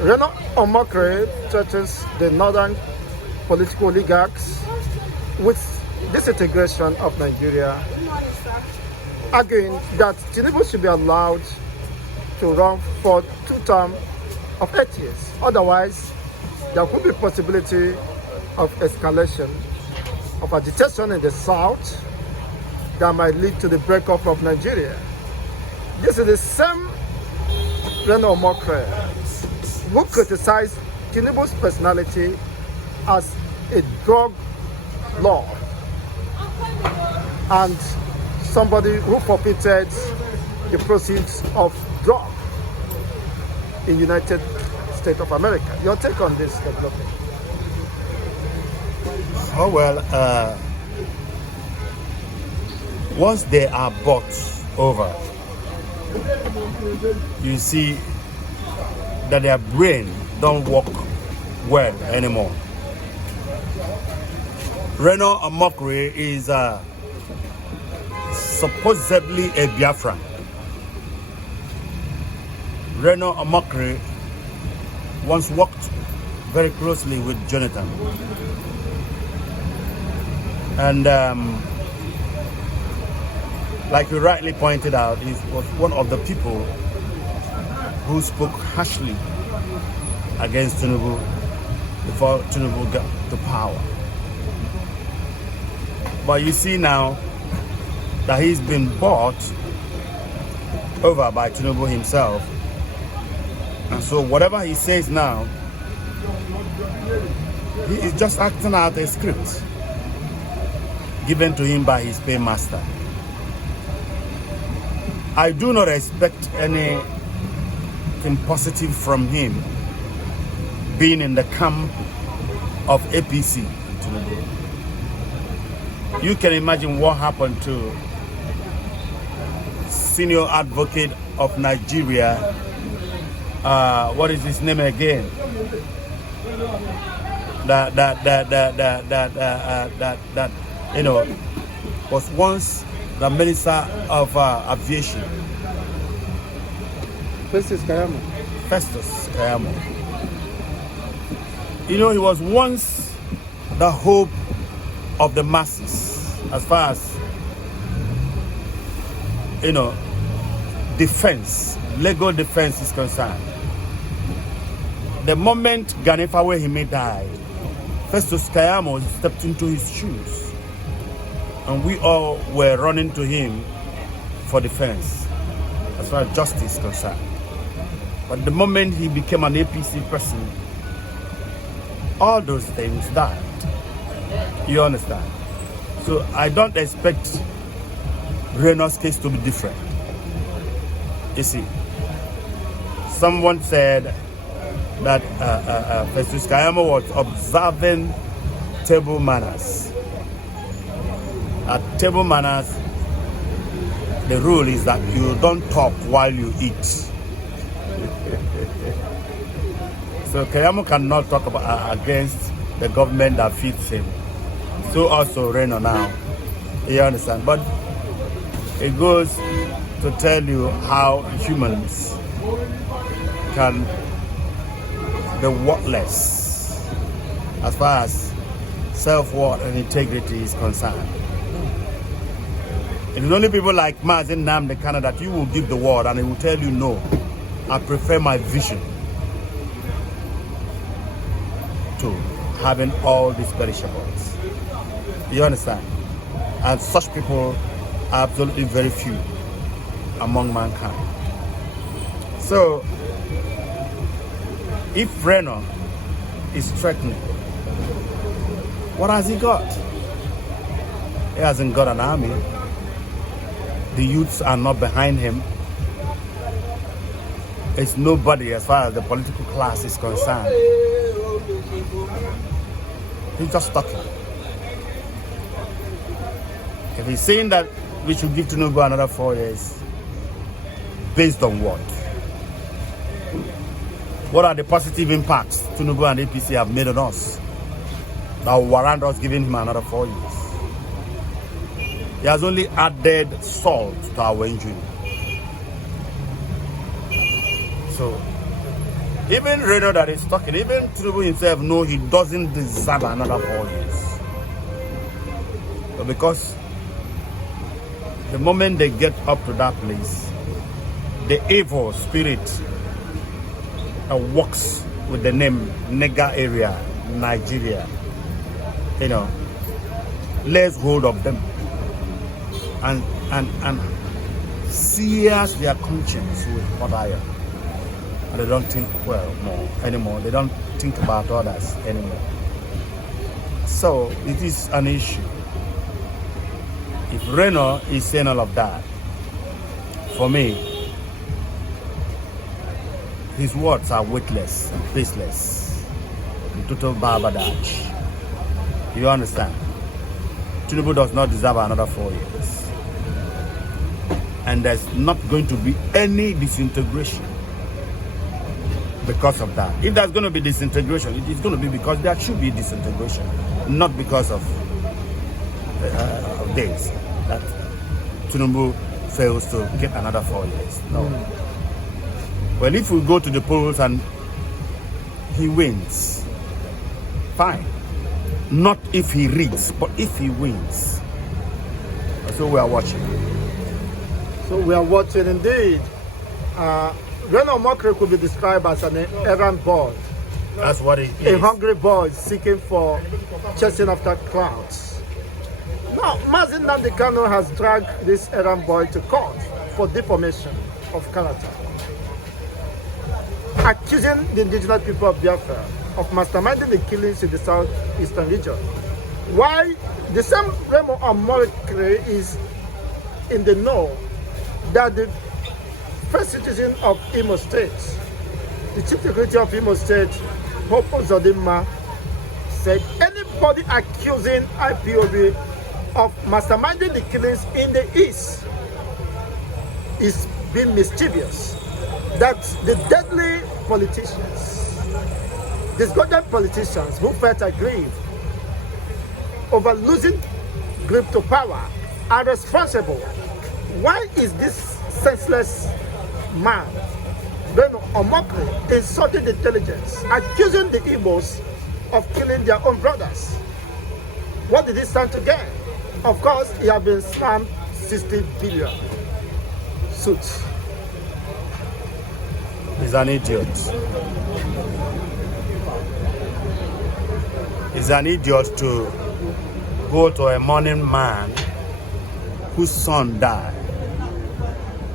Reno Omokri threatens the northern political oligarchs with disintegration of Nigeria, arguing that Tinubu should be allowed to run for 2 terms of 8 years. Otherwise, there could be possibility of escalation of agitation in the south that might lead to the breakup of Nigeria. This is the same Reno Omokri who criticized Tinubu's personality as a drug lord and somebody who forfeited the proceeds of drug in United States of America. Your take on this development? Oh well, once they are bought over, you see that their brain don't work well anymore. Reno Omokri is supposedly a Biafran. Reno Omokri once worked very closely with Jonathan. And like you rightly pointed out, he was one of the people who spoke harshly against Tinubu before Tinubu got to power. But you see now that he's been bought over by Tinubu himself. And so whatever he says now, he is just acting out a script given to him by his paymaster. I do not expect anything positive from him being in the camp of APC. You can imagine what happened to senior advocate of Nigeria. What is his name again? That you know was once the Minister of Aviation. Festus Kayamo. Festus Kayamo. You know, he was once the hope of the masses as far as, you know, defense, legal defense is concerned. The moment Gani Fawehime died, Festus Kayamo stepped into his shoes, and we all were running to him for defense as far as justice is concerned. But the moment he became an APC person, all those things died. You understand? So I don't expect Reno's case to be different. You see, someone said that Festus Kayamo was observing table manners. At table manners, the rule is that you don't talk while you eat. So Kayamo cannot talk against the government that feeds him. So also Reno now. You understand? But it goes to tell you how humans can be worthless as far as self-worth and integrity is concerned. It is only people like Mazen Nnamdi Kanu that you will give the word and he will tell you, no, I prefer my vision to having all these perishables. You understand? And such people are absolutely very few among mankind. So, if Reno is threatened, what has he got? He hasn't got an army. The youths are not behind him. It's nobody as far as the political class is concerned. He's just talking. If he's saying that we should give Tinubu another 4 years, based on what? What are the positive impacts Tinubu and APC have made on us that will warrant us giving him another 4 years? He has only added salt to our injury. So, Even Reno that is talking, even Tinubu himself know he doesn't deserve another 4 years. But because the moment they get up to that place, the evil spirit that works with the name Nega area, Nigeria, lays hold of them and sears their conscience with hot iron. And they don't think anymore. They don't think about others anymore. So it is an issue. If Reno is saying all of that, for me, his words are weightless and faceless. In total barbadage. You understand? Tinubu does not deserve another 4 years. And there's not going to be any disintegration because of that. If there's going to be disintegration, it is going to be because there should be disintegration, not because of days that Tinubu fails to get another 4 years. No. Well, if we go to the polls and he wins, fine. Not if he reads, but if he wins. So we are watching. So we are watching indeed. Reno Omokri could be described as an errand boy. That's what it is. A hungry boy seeking for chasing after clouds. Now, Mazin Nnamdi Kanu has dragged this errand boy to court for defamation of character, accusing the indigenous people of Biafra of masterminding the killings in the southeastern region. Why the same Reno Omokri is in the know that the first citizen of Imo State, the Chief Secretary of Imo State, Hope Uzodimma, said anybody accusing IPOB of masterminding the killings in the East is being mischievous. That the deadly politicians, discordant politicians who felt aggrieved over losing grip to power are responsible. Why is this senseless man, Reno Omokri, insulting the intelligence, accusing the Igbos of killing their own brothers? What did he stand to gain? Of course, he has been slammed 60 billion suits. He's an idiot. He's an idiot to go to a mourning man whose son died,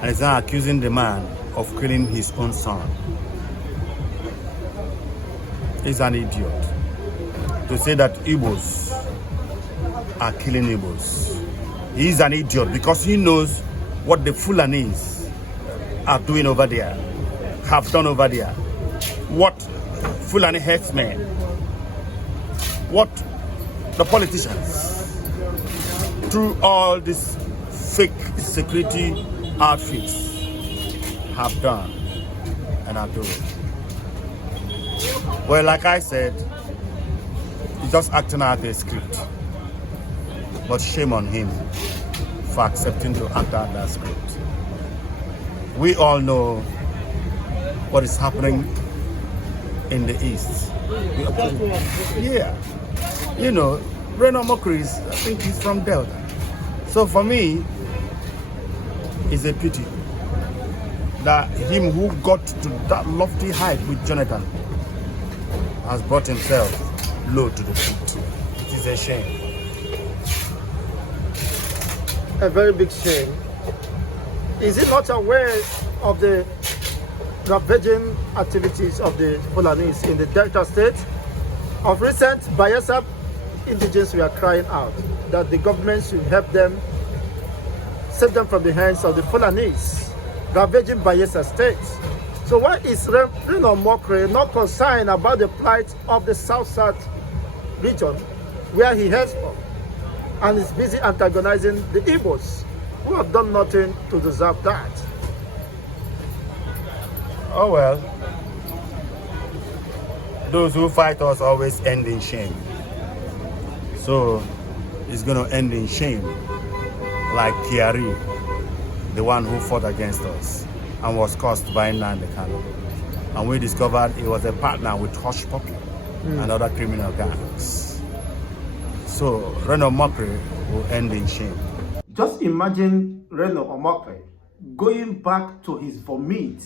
and is now accusing the man of killing his own son. He's an idiot to say that Igbos are killing Igbos. He is an idiot because he knows what the Fulanis are doing over there, have done over there. What Fulani herdsmen, what the politicians, through all these fake security outfits, have done and are doing. Well, like I said, he's just acting out a script. But shame on him for accepting to act out that script. We all know what is happening in the East. Yeah. You know, Reno Omokri is, I think he's from Delta. So for me, it's a pity that him who got to that lofty height with Jonathan has brought himself low to the feet. It is a shame. A very big shame. Is he not aware of the ravaging activities of the Fulanis in the Delta State? Of recent, Bayelsa indigenes were crying out that the government should help them, save them from the hands of the Fulanis ravaging Bayelsa State. So why is Reno Omokri not concerned about the plight of the South-South region where he hails from, and is busy antagonizing the Igbos who have done nothing to deserve that? Oh well, those who fight us always end in shame. So it's going to end in shame, like Kiari, the one who fought against us and was caused by Nnamdi Kanu. and we discovered he was a partner with Hush Puppy and other criminal gangs. So Reno Omokri will end in shame. Just imagine Reno Omokri going back to his vomit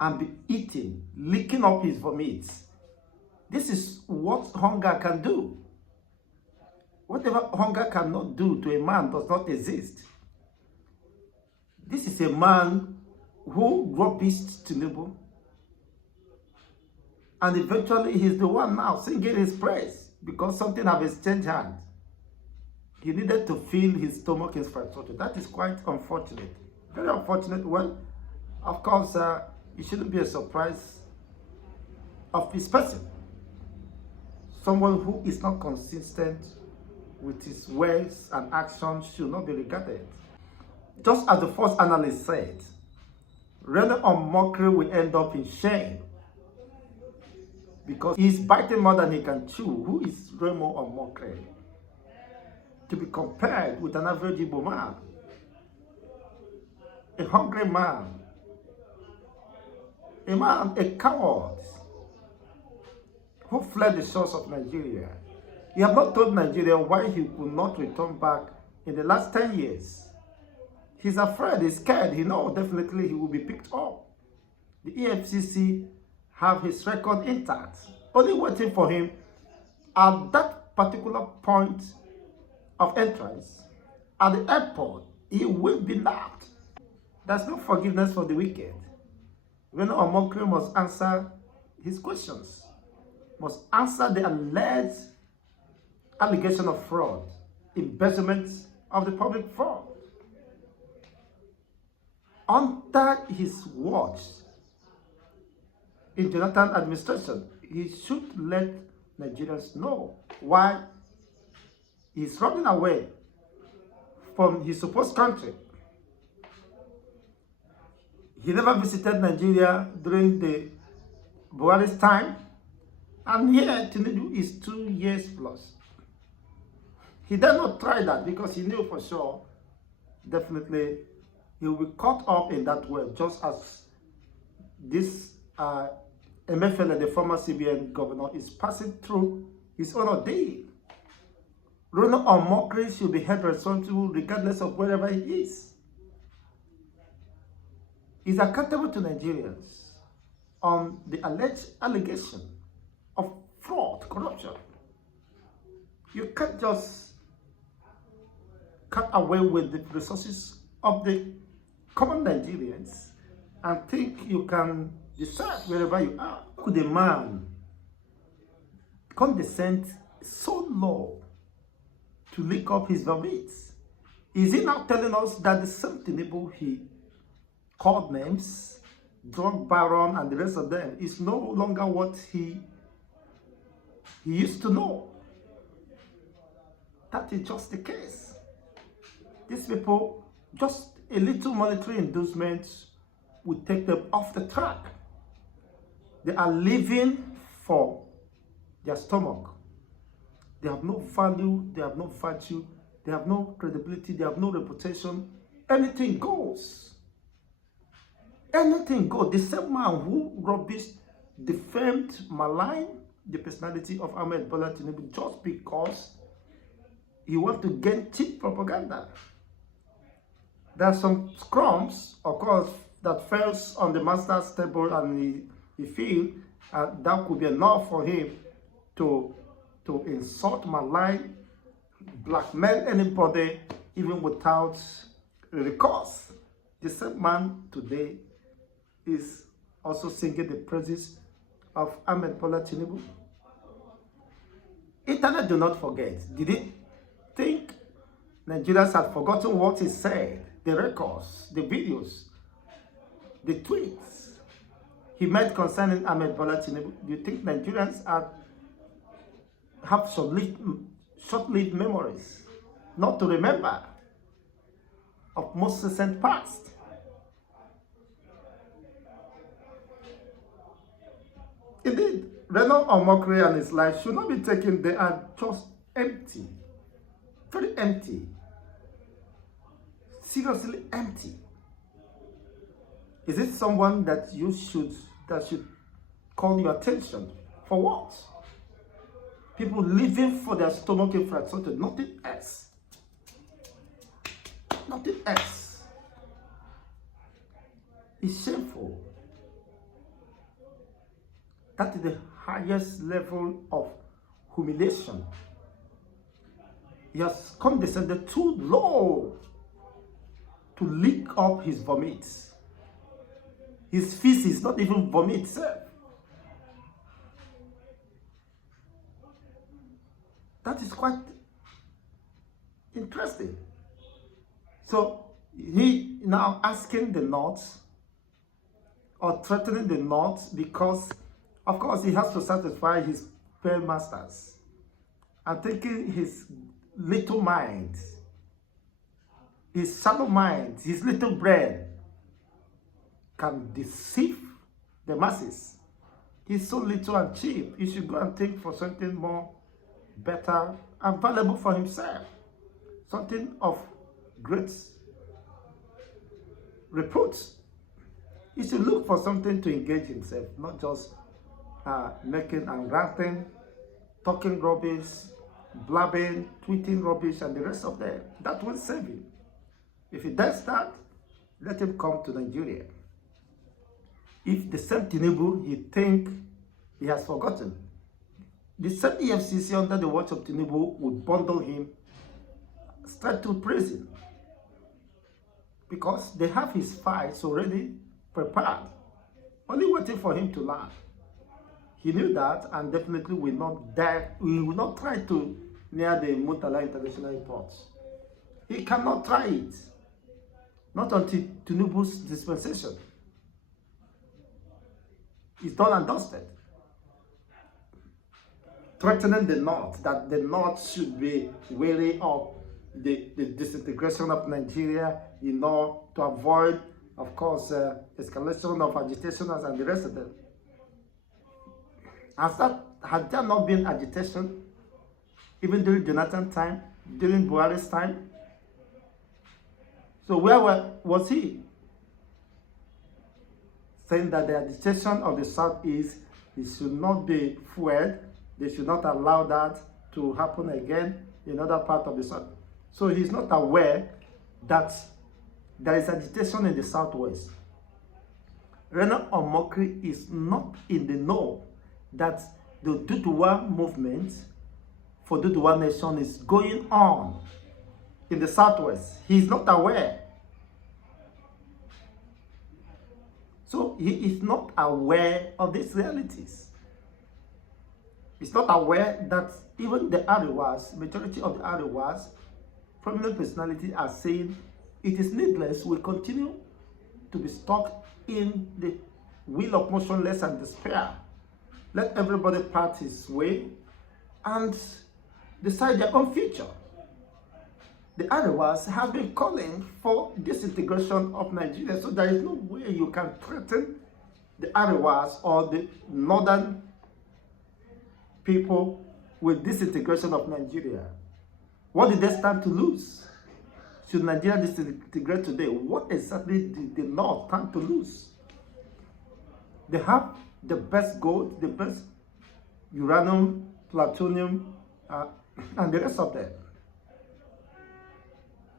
and be eating, licking up his vomit. This is what hunger can do. Whatever hunger cannot do to a man does not exist. This is a man who rubbished Tinubu, and eventually he's the one now singing his praise because something have exchanged hands. He needed to fill his stomach infrastructure. That is quite unfortunate. Very unfortunate. Well, of course, it shouldn't be a surprise of this person. Someone who is not consistent with his words and actions should not be regarded. Just as the first analyst said, Reno Omokri will end up in shame because he's biting more than he can chew. Who is Reno Omokri to be compared with an average Igbo man? A hungry man, a coward who fled the shores of Nigeria. He have not told Nigeria why he could not return back in the last 10 years. He's afraid, he's scared. He knows definitely he will be picked up. The EFCC have his record intact, only waiting for him at that particular point of entrance. At the airport, he will be nabbed. There's no forgiveness for the wicked. Reno Omokri must answer his questions, must answer the alleged allegation of fraud, embezzlement of the public fund. Under his watch in Jonathan administration, he should let Nigerians know why he's running away from his supposed country. He never visited Nigeria during the Buhari's time, and here Tinubu is 2 years plus. He did not try that because he knew for sure, definitely, he will be caught up in that way, just as this Emefiele, the former CBN governor, is passing through his own ordeal. Reno Omokri should be held responsible regardless of wherever he is. He's accountable to Nigerians on the alleged allegation of fraud, corruption. You can't just cut away with the resources of the common Nigerians and think you can decide wherever you are. How could a man condescend so low to lick up his vomit? Is he now telling us that the same Tinubu he called names, drug baron and the rest of them, is no longer what he used to know? That is just the case. These people, just a little monetary inducement will take them off the track. They are living for their stomach. They have no value, they have no virtue, they have no credibility, they have no reputation. Anything goes. Anything goes. The same man who rubbished, defamed, maligned the personality of Ahmed Bola Tinubu just because he wants to gain cheap propaganda. There are some crumbs, of course, that falls on the master's table, and he feels that could be enough for him to insult, malign, blackmail anybody, even without recourse. The same man today is also singing the praises of Ahmed Bola Tinubu. Internet do not forget. Did it think Nigerians had forgotten what he said? The records, the videos, the tweets he made concerning Ahmed Bola Tinubu. Do you think Nigerians have short-lived memories, not to remember of most recent past? Indeed, Reno Omokri and his life should not be taken. They are just empty, very empty, seriously empty. Is it someone that you should that should call your attention. For what? People living for their stomach infrastructure, nothing else. Nothing else. It's shameful. That is the highest level of humiliation. He has condescended too low to lick up his vomit. His feces is not even vomit itself. That is quite interesting. So he now asking the North or threatening the North because, of course, he has to satisfy his paymasters. And thinking his little mind, his shallow mind, his little brain can deceive the masses. He's so little and cheap. He should go and think for something more better and valuable for himself. Something of great repute. He should look for something to engage himself, not just making and ranting, talking rubbish, blabbing, tweeting rubbish, and the rest of them. That will save him. If he does that, let him come to Nigeria. If the same Tinubu he think he has forgotten, the same EFCC under the watch of Tinubu would bundle him straight to prison because they have his files already prepared, only waiting for him to land. He knew that and definitely will not dare, he will not try to near the Murtala International Airport. He cannot try it, not until Tinubu's dispensation. It's done and dusted. Threatening the North, that the North should be wary of the disintegration of Nigeria, to avoid, of course, escalation of agitation and the rest of them. Has there not been agitation, even during Jonathan's time, during Buhari's time? So where was he? Saying that the agitation of the Southeast, it should not be fueled. They should not allow that to happen again in other parts of the South. So he's not aware that there is agitation in the Southwest. Rena Omokri is not in the know that the Duduwa movement for Duduwa Nation is going on in the Southwest. He's not aware. So he is not aware of these realities. He's not aware that even the Arewas, majority of the Arewas, prominent personalities are saying it is needless. We continue to be stuck in the wheel of motionless and despair. Let everybody part his way and decide their own future. The Arewas have been calling for disintegration of Nigeria, so there is no way you can threaten the Arewas or the northern people with disintegration of Nigeria. What did they stand to lose? Should Nigeria disintegrate today, what exactly did the North stand to lose? They have the best gold, the best uranium, plutonium, and the rest of them.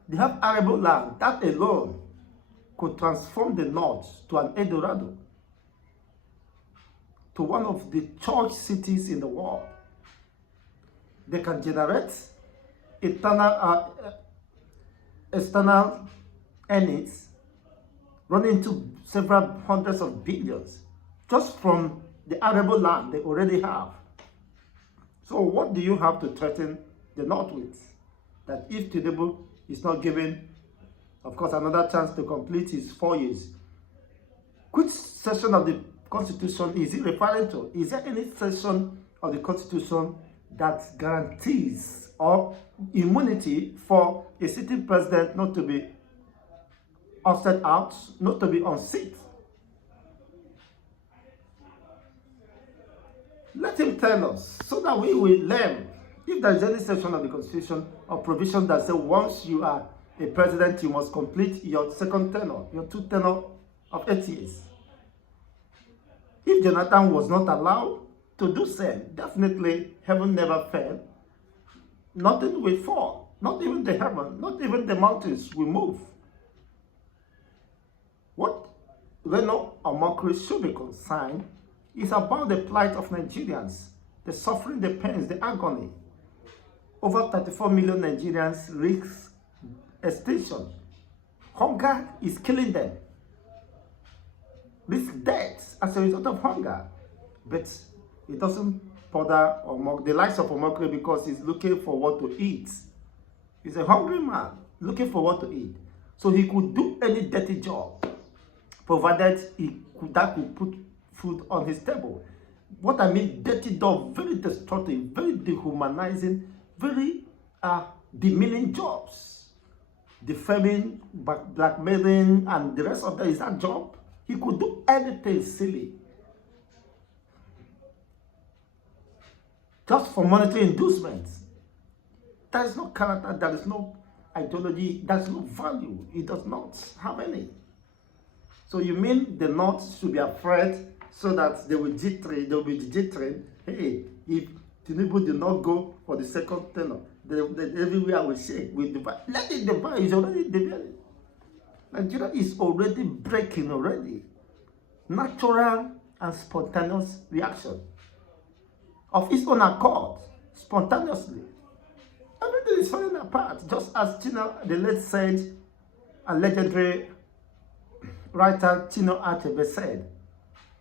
They have arable land. That alone could transform the North to an Eldorado, to one of the church cities in the world. They can generate external earnings running to several hundreds of billions just from the arable land they already have. So what do you have to threaten the North with? That if Tinubu is not given, of course, another chance to complete his 4 years, which section of the Constitution is he referring to? Is there any section of the Constitution that guarantees or immunity for a sitting president not to be ousted out, not to be unseated? Let him tell us so that we will learn. If there is any section of the Constitution or provision that says once you are a president, you must complete your second tenure, your 2 tenure of 8 years. If Jonathan was not allowed to do so, definitely heaven never fell. Nothing will fall. Not even the heaven, not even the mountains will move. What Reno Omokri should be concerned is about the plight of Nigerians, the suffering, the pains, the agony. Over 34 million Nigerians risk extinction. Hunger is killing them. Risk deaths as a result of hunger. But it doesn't bother the likes of Omokri because he's looking for what to eat. He's a hungry man looking for what to eat. So he could do any dirty job, provided that could put food on his table. What I mean, dirty job, very destructive, very dehumanizing, very demeaning jobs. Defaming, blackmailing, and the rest of that is that job. He could do anything silly. Just for monetary inducements. There is no character, there is no ideology, there is no value. It does not have any. So you mean the North should be afraid so that they will be jittering? Hey, if Tinubu did not go for the second tenure, everywhere will shake. Let it divide. It's already divided. Nigeria is already breaking already. Natural and spontaneous reaction. Of its own accord, spontaneously. Everything is falling apart. Just as Chino, the late sage and legendary writer Chino Achebe said,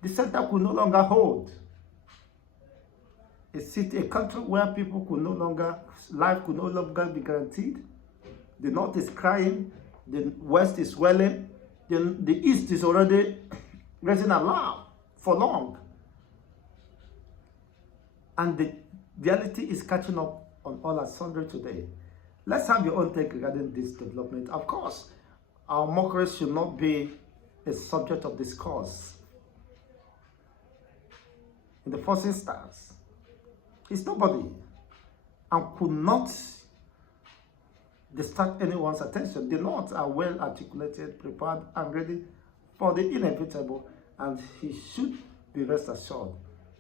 the center could no longer hold. A country where people could no longer, life could no longer be guaranteed. The North is crying, the West is swelling, the East is already raising alarm for long. And the reality is catching up on all and sundry today. Let's have your own take regarding this development. Of course, our mockery should not be a subject of discourse. In the first instance, it's nobody and could not distract anyone's attention. The North are well articulated, prepared, and ready for the inevitable, and he should be rest assured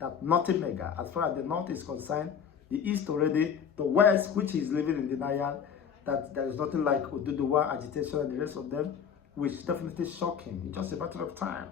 that nothing mega, as far as the North is concerned, the East already, the West, which is living in denial, that there is nothing like Oduduwa agitation and the rest of them, which definitely shock him. It's just a matter of time.